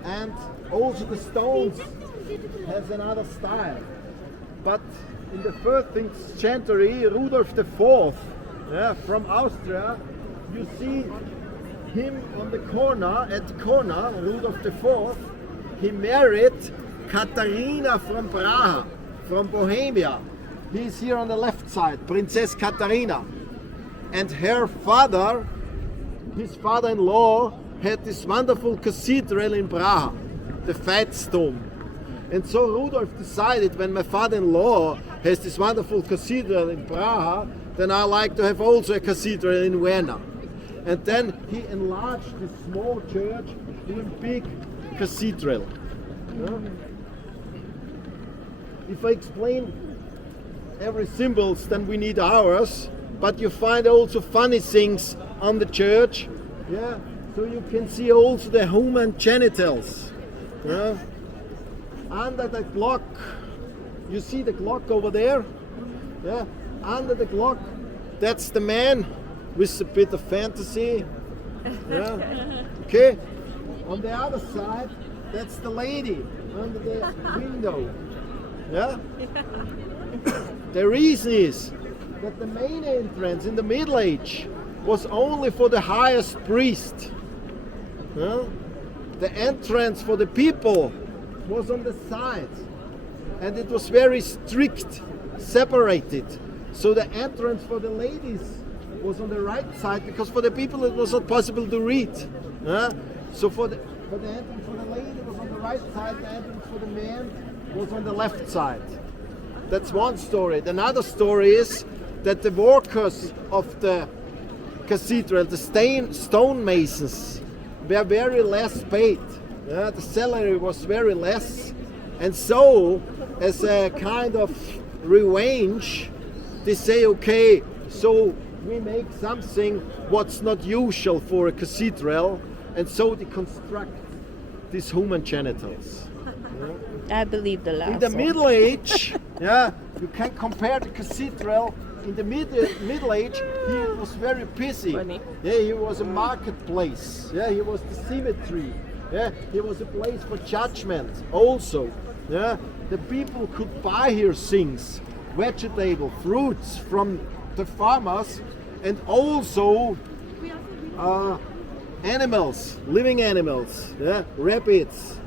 And also the stones has another style. But in the 13th century, Rudolf IV, yeah, from Austria, you see him on the corner, at the corner, Rudolf IV, he married Katharina from Prague, from Bohemia. He's here on the left side, Princess Katharina. And her father, his father-in-law, had this wonderful cathedral in Prague, the Veitsdom. And so Rudolf decided, when my father-in-law has this wonderful cathedral in Prague, then I like to have also a cathedral in Vienna. And then he enlarged this small church to a big cathedral. Yeah? If I explain every symbols, then we need hours, but you find also funny things on the church. Yeah? So you can see also the human genitals. Yeah? Under the clock, you see the clock over there? Yeah? Under the clock, that's the man with a bit of fantasy. Yeah? Okay? On the other side, that's the lady under the window. Yeah? The reason is that the main entrance in the Middle Age was only for the highest priest. Yeah? The entrance for the people was on the side, and it was very strict, separated. So the entrance for the ladies was on the right side, because for the people it was not possible to read. So for the entrance for the lady was on the right side, the entrance for the man was on the left side. That's one story. Another story is that the workers of the cathedral, the stonemasons, were very less paid. The salary was very less, and so as a kind of revenge, they say, okay, so we make something what's not usual for a cathedral, and so they construct these human genitals. I believe the last In the Middle Age, yeah, you can compare the cathedral. In the Middle Age, he was very busy. Funny. Yeah, he was a marketplace. Yeah, he was the cemetery. Yeah, he was a place for judgment also. Yeah, the people could buy here things, vegetable, fruits from the farmers, and also animals, living animals, yeah, rabbits,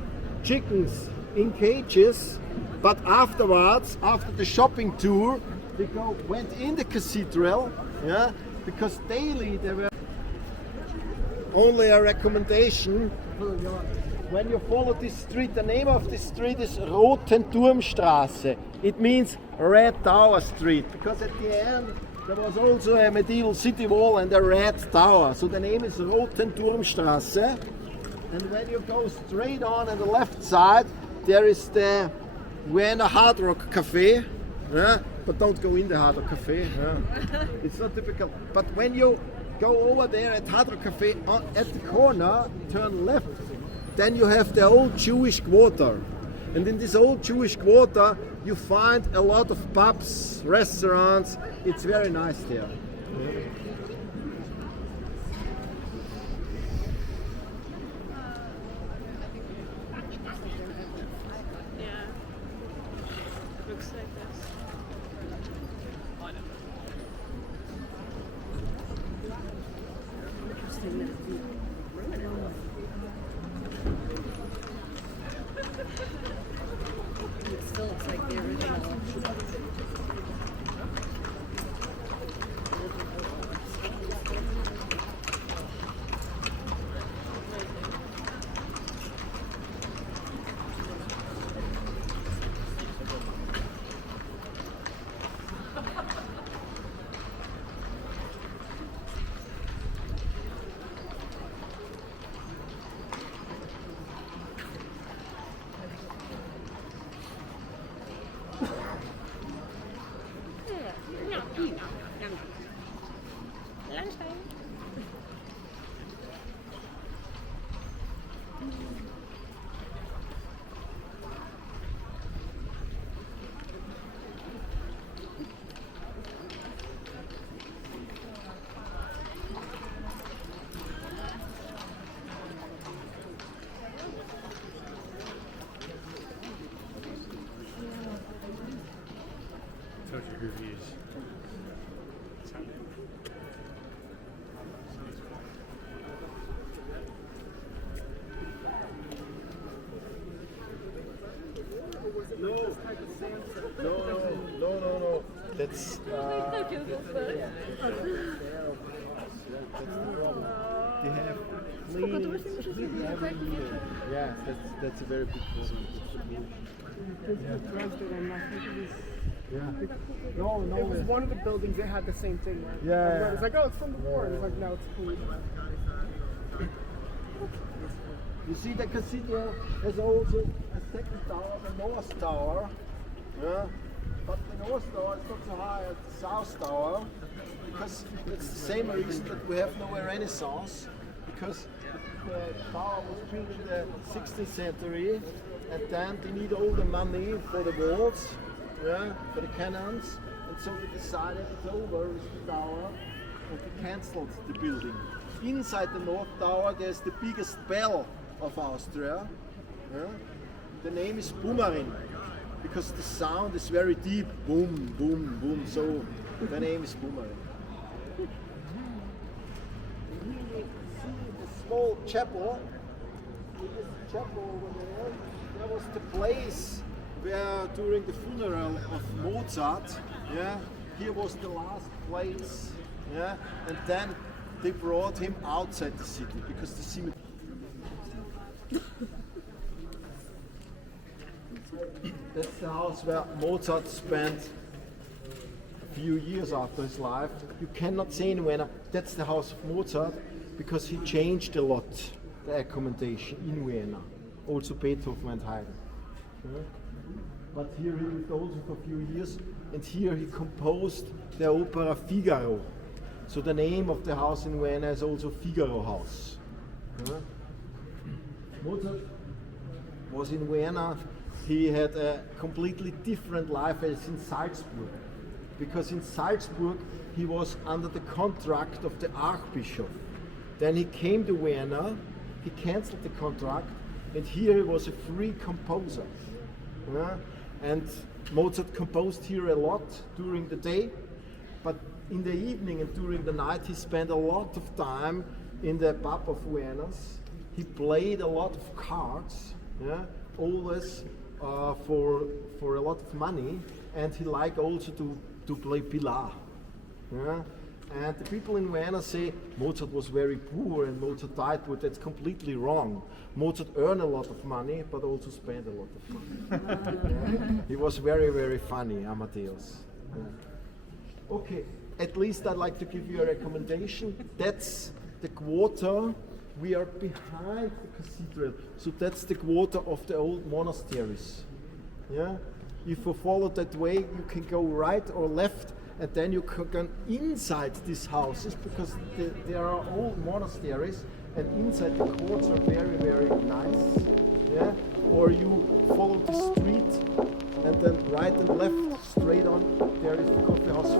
chickens in cages. But afterwards, after the shopping tour, they went in the cathedral, yeah, because daily there were only a recommendation. When you follow this street, the name of this street is Rotenturmstraße. It means Red Tower Street, because at the end there was also a medieval city wall and a red tower. So the name is Rotenturmstraße. And when you go straight on the left side, there is the Vienna Hard Rock Cafe, yeah? But don't go in the Hard Rock Cafe. Yeah? It's not typical. But when you go over there at Hard Rock Cafe, at the corner, turn left, then you have the old Jewish quarter. And in this old Jewish quarter, you find a lot of pubs, restaurants. It's very nice there. Yeah. Yeah. Looks like this. It still looks like the original. Told you reviews. No. That's they have clean every year. Yeah, that's a very big problem. Yeah. No. It was one of the buildings that had the same thing. Right? Yeah. It's like, oh, it's from the war. And it's like, no, it's clean. You see, the cathedral has also a second tower, the North Tower. Yeah. But the North Tower is not so high as the South Tower, because it's the same reason that we have no Renaissance, because the tower was built in the 16th century, and then they need all the money for the walls, yeah, for the cannons, and so they decided it's over with the tower, and they cancelled the building. Inside the North Tower there's the biggest bell of Austria. Yeah. The name is Boomerin, because the sound is very deep, boom, boom, boom, so the name is Boomerin. The small chapel, this chapel over there was the place where during the funeral of Mozart, yeah, here was the last place, yeah, and then they brought him outside the city because the cemetery. That's the house where Mozart spent a few years after his life. You cannot say in Vienna, that's the house of Mozart, because he changed a lot the accommodation in Vienna. Also Beethoven and Haydn. Yeah. But here he lived also for a few years, and here he composed the opera Figaro. So the name of the house in Vienna is also Figaro House. Yeah. Mozart was in Vienna. He had a completely different life as in Salzburg, because in Salzburg he was under the contract of the Archbishop. Then he came to Vienna, he cancelled the contract, and here he was a free composer. Yeah? And Mozart composed here a lot during the day, but in the evening and during the night he spent a lot of time in the pub of Vienna. He played a lot of cards, yeah? Always for a lot of money, and he liked also to play pilar. Yeah? And the people in Vienna say Mozart was very poor and Mozart died, but that's completely wrong. Mozart earned a lot of money, but also spent a lot of money. Yeah? He was very, very funny, Amadeus. Yeah. Okay, at least I'd like to give you a recommendation. That's the quarter We are behind the cathedral, so that's the quarter of the old monasteries. Yeah, if you follow that way, you can go right or left, and then you can go inside these houses because there are old monasteries, and inside the courts are very, very nice. Yeah, or you follow the street, and then right and left, straight on, there is the coffee house